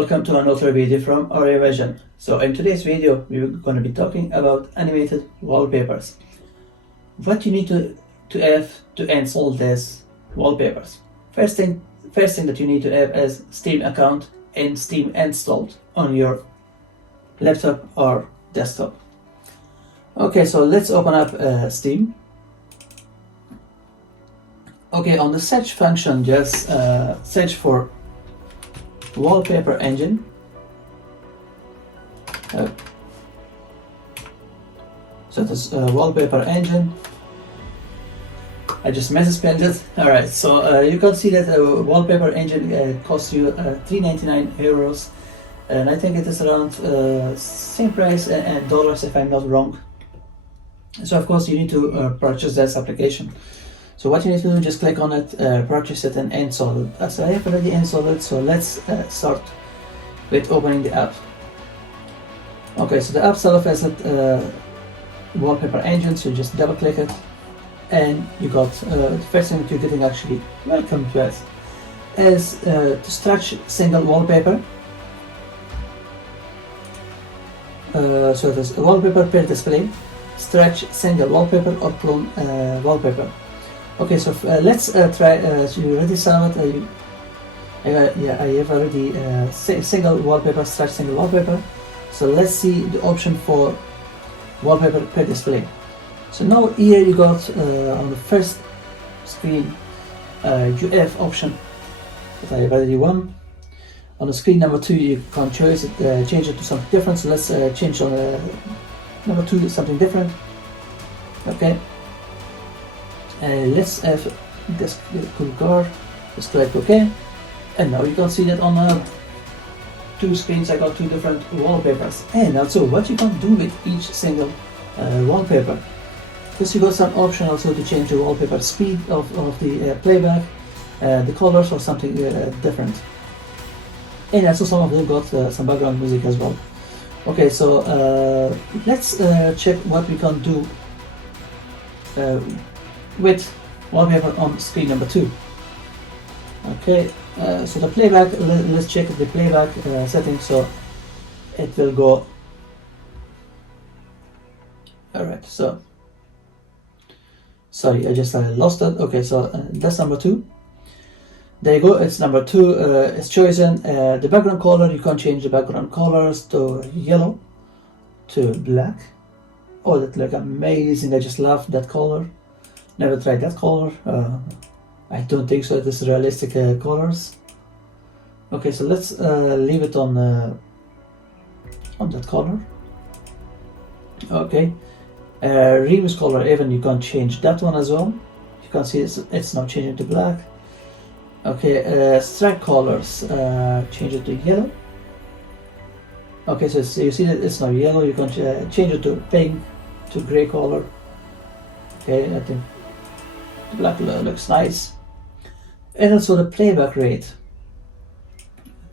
welcome to another video from Area Vision. So in today's video we're going to be talking about animated wallpapers. What you need to have to install these wallpapers. First thing that you need to have is Steam account and Steam installed on your laptop or desktop. Okay, so let's open up Steam. Okay, on the search function just search for Wallpaper engine. So this Wallpaper engine. I just misspelled it. Alright, so you can see that Wallpaper engine costs you €3.99, and I think it is around same price in dollars if I'm not wrong. So of course you need to purchase this application. So what you need to do, just click on it, purchase it and install it. So I have already installed it, so let's start with opening the app. Okay, so the app itself has a wallpaper engine, so you just double click it and you got the first thing that you're getting actually welcome to it is to stretch single wallpaper. So there's a wallpaper per display, stretch single wallpaper or clone wallpaper. Okay, so let's try. So you already saw it. Yeah, I have already single wallpaper, stretch single wallpaper. So let's see the option for wallpaper per display. So now here you got on the first screen you have option that I have already one. On the screen number 2 you can choose it, change it to something different. So let's change on number 2 to something different. Okay. Let's have this cool car. Just click OK, and now you can see that on two screens I got two different wallpapers. And also what you can do with each single wallpaper, because you got some option also to change the wallpaper speed of the playback, the colors, or something different. And also some of them got some background music as well. Okay, so let's check what we can do with wallpaper on screen number 2. Okay, so the playback, let's check the playback settings. So it will go. Alright, so sorry, I just lost it. Okay, so that's number 2. There you go, it's number 2. It's chosen. The background color, you can change the background colors to yellow, to black. Oh, that look amazing. I just love that color. Never tried that color. I don't think so. It is realistic colors. Okay, so let's leave it on that color. Okay, remix color, even you can change that one as well. You can see it's now changing to black. Okay, strike colors, change it to yellow. Okay, so you see that it's now yellow. You can change it to pink, to gray color. Okay, I think the black looks nice. And also the playback rate.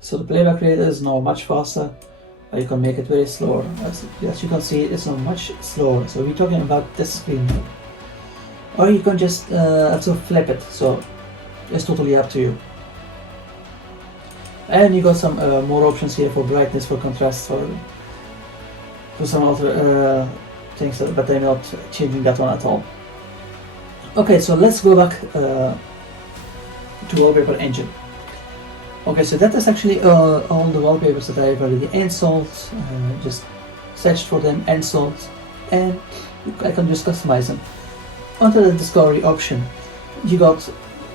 So the playback rate is now much faster. You can make it very slower. As you can see, it's now much slower. So we're talking about this screen now. Or you can just also flip it. So it's totally up to you. And you got some more options here for brightness, for contrast, for some other things, but I'm not changing that one at all. Okay, so let's go back to wallpaper engine. Okay, so that is actually all the wallpapers that I've already installed. Just searched for them, installed, and I can just customize them. Under the discovery option, you got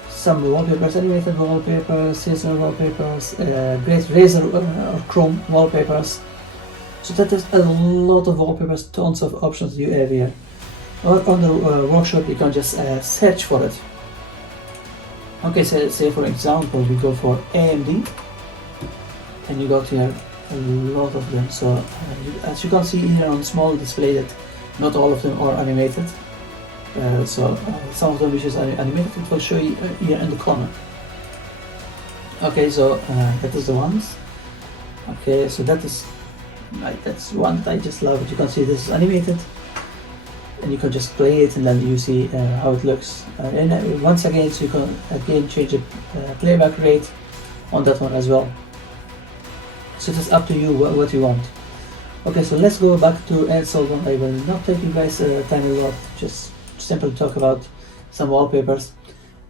some wallpapers, animated wallpapers, scissor wallpapers, great razor or chrome wallpapers. So that is a lot of wallpapers, tons of options you have here. Or on the workshop you can just search for it. Okay, so say for example we go for AMD, and you got here a lot of them. So as you can see here on small display that not all of them are animated. So some of them which is animated, it will show you here in the corner. Okay, so that is the ones. Okay, so that's one that I just love. You can see this is animated, and you can just play it and then you see how it looks. And once again, so you can again change the playback rate on that one as well. So it's up to you what you want. Okay, so let's go back to install one. I will not take you guys time a lot, just simply talk about some wallpapers.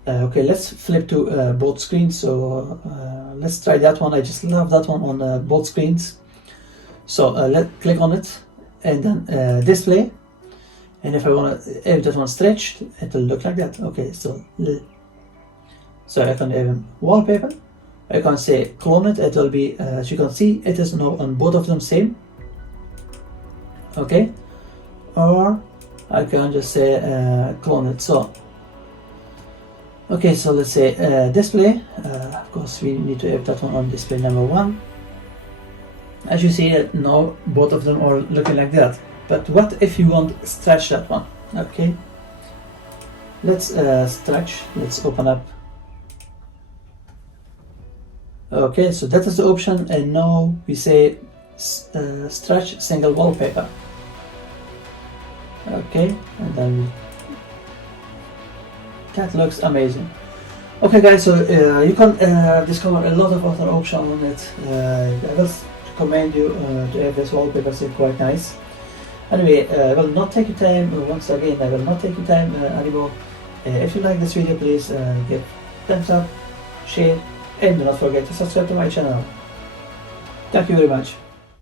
Okay, let's flip to both screens. So let's try that one. I just love that one on both screens. So let's click on it and then display. And if that one stretched, it will look like that. Okay, so I can even wallpaper. I can say clone it. It will be, as you can see, it is now on both of them same. Okay, or I can just say clone it. So okay, so let's say display. Of course, we need to have that one on display number 1. As you see, now both of them are looking like that. But what if you want to stretch that one? Okay, let's stretch. Let's open up. Okay, so that is the option, and now we say stretch single wallpaper. Okay, and then that looks amazing. Okay guys, so you can discover a lot of other options on it. I will recommend you to have this wallpaper, it's quite nice. Anyway, I will not take your time, once again, I will not take your time anymore. If you like this video, please give thumbs up, share, and do not forget to subscribe to my channel. Thank you very much.